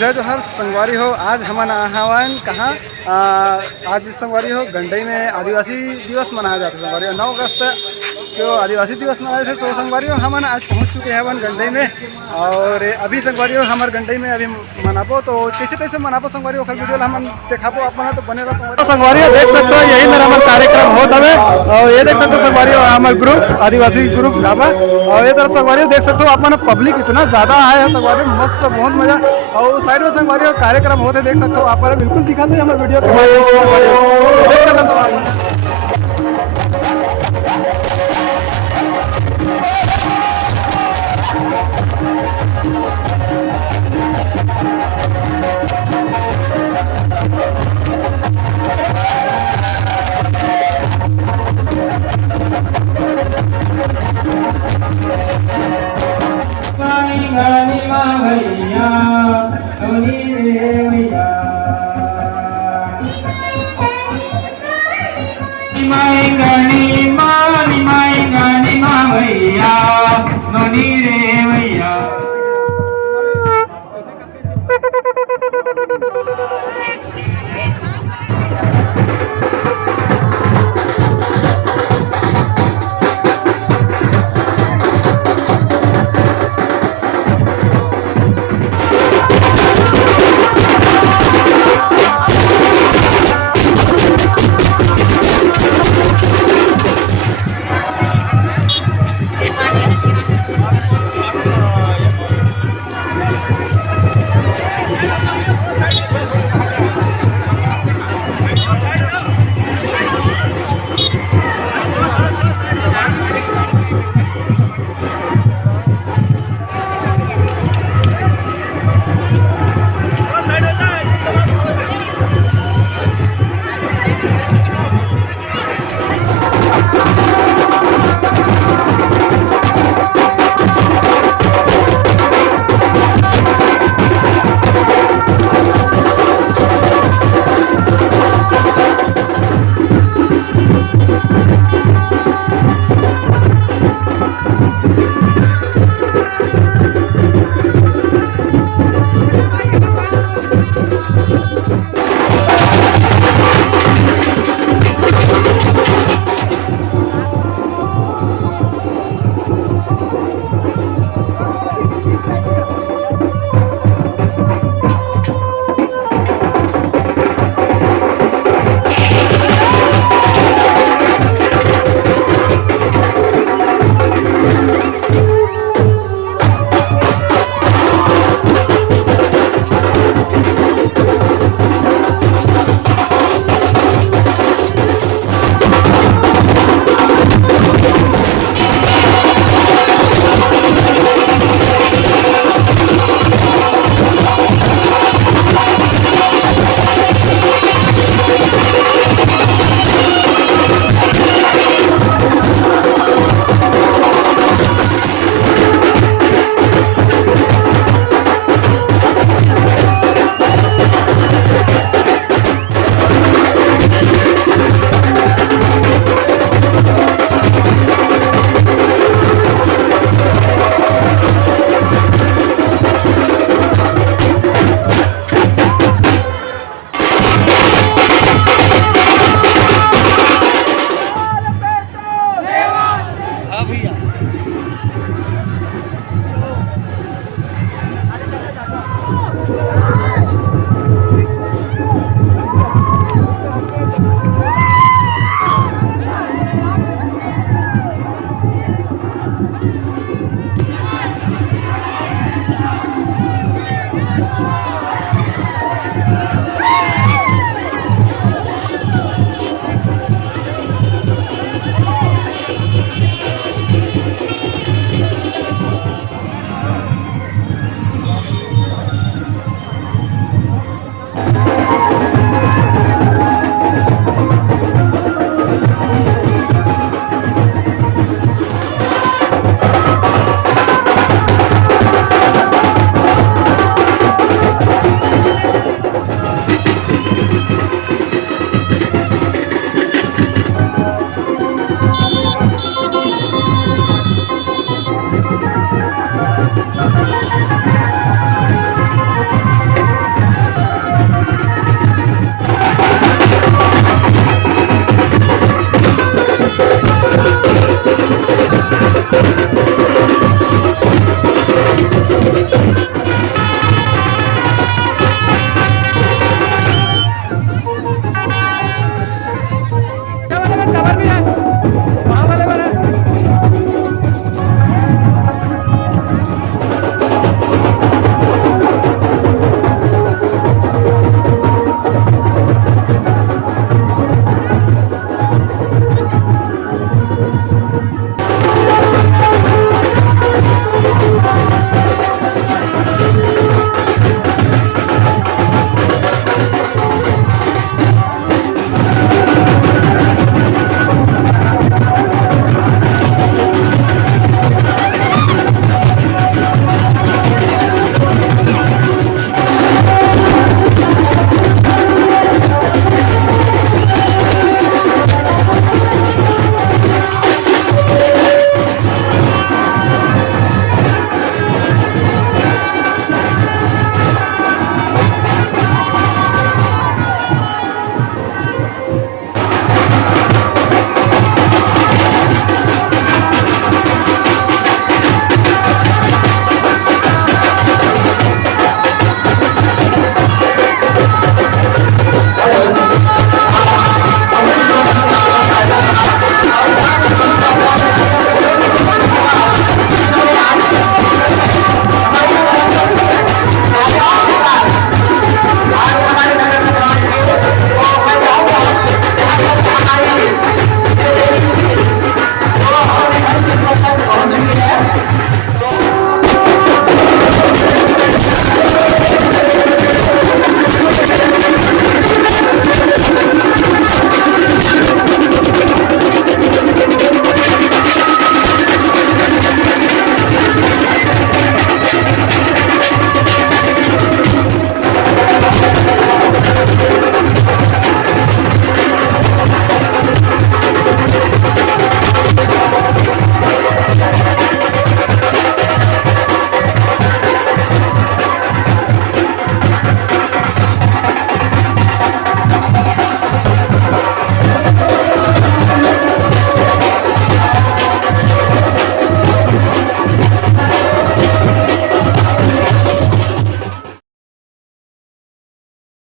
जय जोहर संगवारी हो। आज हमन हवन कहाँ आज संगवारी हो गंडई में आदिवासी दिवस मनाया जाता है। संगवारी 9 अगस्त जो आदिवासी दिवस मनाए थे, तो संगवारी हो हमन आज पहुँच चुके हैं गंडई में। और अभी संगवारी हो हमारे गंडई में अभी मनाबो, तो कैसे कैसे मनाबो संगवारी हो वीडियो हमन देखाबो। अपना तो बने रहो संगवारी हो, देख सकते हो यही मेरा हमारा कार्यक्रम होता है। और ये देख सकते हो संगवारी हो हमारे ग्रुप आदिवासी ग्रुप ढाबा। और ये तरफ संगवारी देख सकते हो अपना पब्लिक इतना ज्यादा है संगवारी, मस्त बहुत मजा। और साइड में संगवारी कार्यक्रम होते देख सकते हो आप, बिल्कुल दिखाते हैं हमारे वीडियो भैया।